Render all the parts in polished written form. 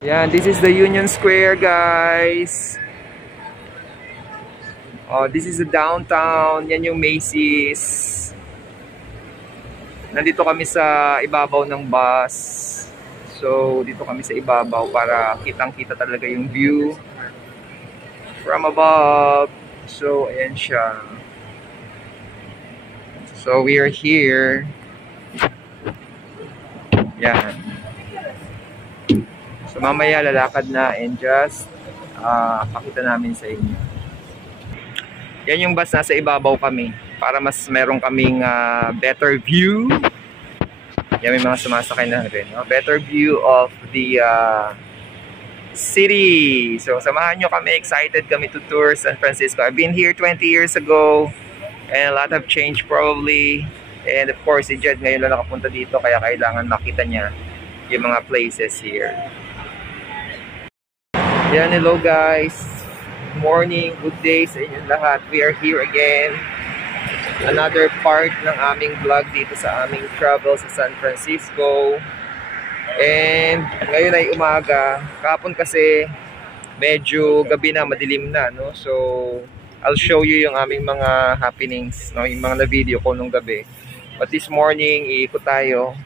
Yan, this is the Union Square, guys. Oh, this is the downtown. Yan yung Macy's. Nandito kami sa ibabaw ng bus. So, dito kami sa ibabaw para kitang-kita talaga yung view from above. So, ayan siya. So, we are here. Yan. So mamaya lalakad na and just pakita namin sa inyo. Yan yung bus, nasa ibabaw kami para mas meron kaming better view. Yan, may mga sumasakay na rin. Better view of the city. So samahan nyo kami, excited kami to tour San Francisco. I've been here 20 years ago and a lot have changed probably. And of course si Jed ngayon lang nakapunta dito kaya kailangan makita niya yung mga places here. Yan, hello guys. Good morning, good day sa inyong lahat. We are here again. Another part ng aming vlog dito sa aming travel sa San Francisco. And ngayon ay umaga. Kahapon kasi medyo gabi na, madilim na, no? So I'll show you yung aming mga happenings, no? Yung mga na-video ko nung gabi. But this morning, iikot tayo.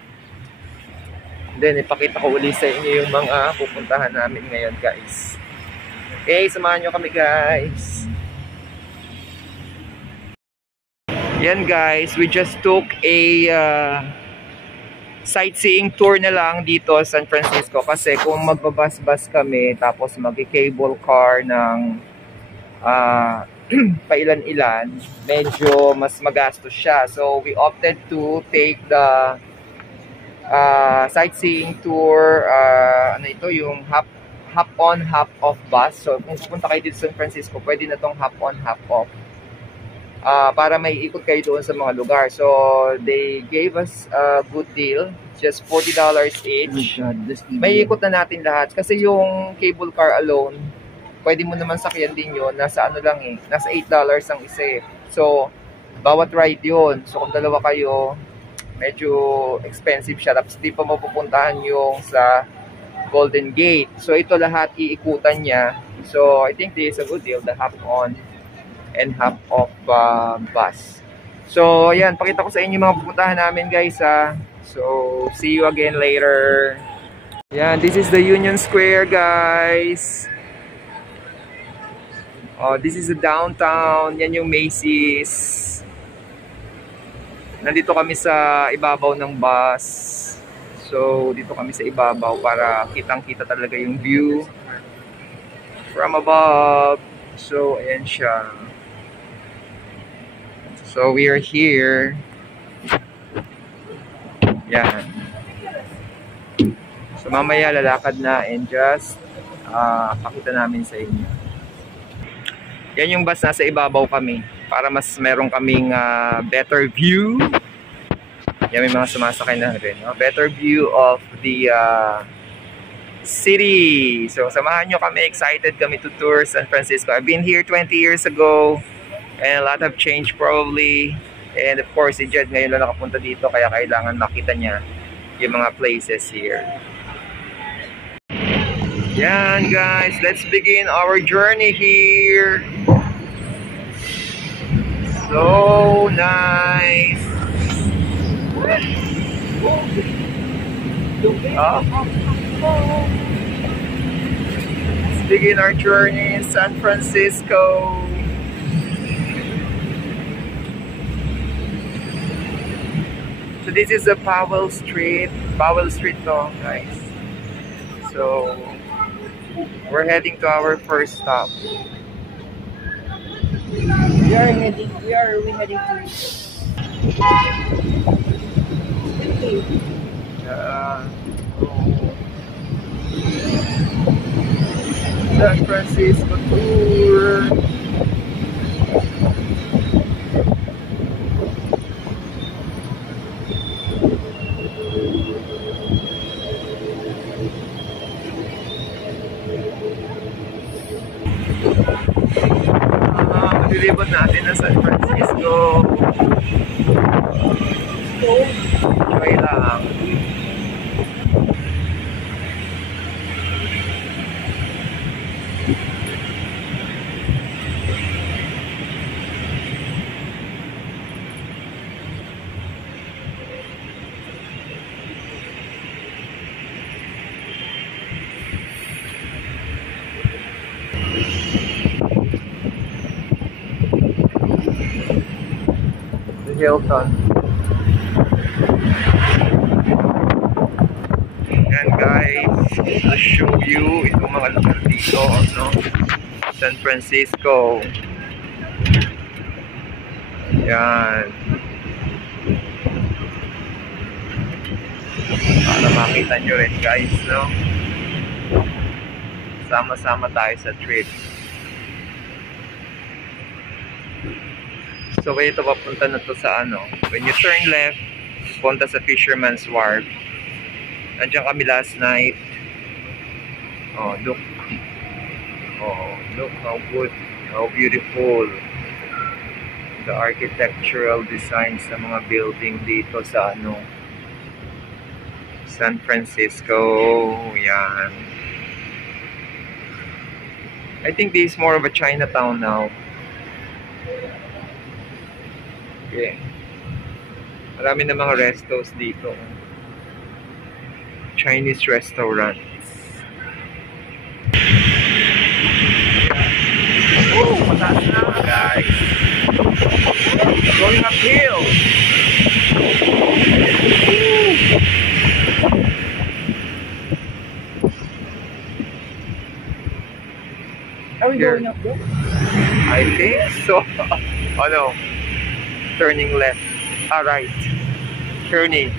Then ipakita ko ulit sa inyo yung mga pupuntahan namin ngayon, guys. Okay, samahan nyo kami, guys. Yan, guys, we just took a sightseeing tour na lang dito sa San Francisco kasi kung magbabas-bas kami tapos mag-cable car ng pailan-ilan, medyo mas magastos siya. So we opted to take the sightseeing tour, ano ito, yung hop on, hop off bus. So kung pupunta kayo dito sa San Francisco, pwede na tong hop on, hop off. Para may ikot kayo doon sa mga lugar. So they gave us a good deal, just $40 each. Oh God, may ikot na natin lahat kasi yung cable car alone, pwede mo naman sakyan din yun. Nasa ano lang eh, nasa $8 ang isa eh. So bawat ride yun. So kung dalawa kayo, medyo expensive siya. Tapos di pa mapupuntahan yung sa Golden Gate. So ito lahat iikutan niya. So I think this is a good deal, the hop on and hop off bus. So ayan, pakita ko sa inyo mga pupuntahan namin, guys. So see you again later. Ayan, this is the Union Square, guys. Oh, this is the downtown. Yan yung Macy's. Nandito kami sa ibabaw ng bus. So, dito kami sa ibabaw para kitang-kita talaga yung view from above. So, ayan siya. So, we are here. Yan. So, mamaya lalakad na and just pakita namin sa inyo. Yan yung bus, nasa ibabaw kami para mas meron kaming better view. Yan, may mga sumasakay na rin. Better view of the city. So samahan nyo kami, excited kami to tour San Francisco. I've been here 20 years ago and a lot have changed probably. And of course si Jed ngayon lang nakapunta dito kaya kailangan makita niya yung mga places here. Yan, guys, let's begin our journey here. So nice. Let's begin our journey in San Francisco. So this is the Powell Street no, guys. So we're heading to our first stop. We are heading to San Francisco tour. Malilibot natin na San Francisco. Enjoy lang. Hilton. And guys, to show you itong mga lugar dito, no? San Francisco. Yan. Para makita nyo rin guys, no? Sama-sama tayo sa trip. So ito papunta na to sa ano. When you turn left, punta sa Fisherman's Wharf. Nandiyan kami last night. Oh, look. Oh, look how good, how beautiful the architectural design sa mga building dito sa ano, San Francisco. Yan. I think this is more of a Chinatown now. Okay. Marami na mga restos dito. Chinese restaurants. Oh, mataas na guys. Going uphill. Are we Here. going up there? I think so. Oh no. Turning left. Right. Turning.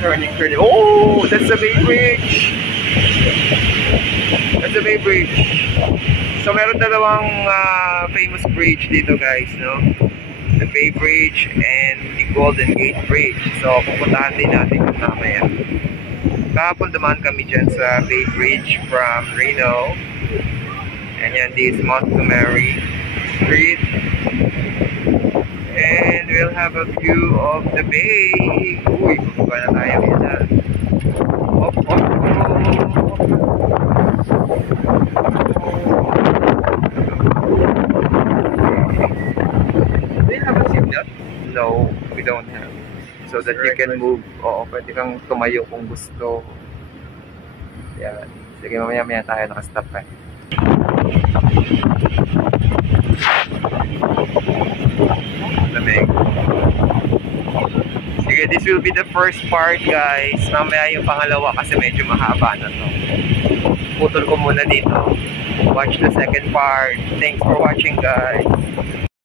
Turning. Oh, that's the Bay Bridge. That's the Bay Bridge. So meron dalawang famous bridge dito guys, no? The Bay Bridge and the Golden Gate Bridge. So pupuntahan din natin yung mamaya. Kahapon dumaan kami dyan sa Bay Bridge from Reno. And yan, this is Montgomery Street. And we'll have a view of the bay. Uy, baba na tayo. Yan na. Hop, hop, Do you have a signal? No, we don't have. So that you can move. Oo, pwede kang tumayo kung gusto. Yan. Sige, mamaya tayo nakastop eh. Lamig. Sige, this will be the first part guys. Mamaya yung pangalawa kasi medyo mahaba na to. Putol ko muna dito. Watch the second part. Thanks for watching guys.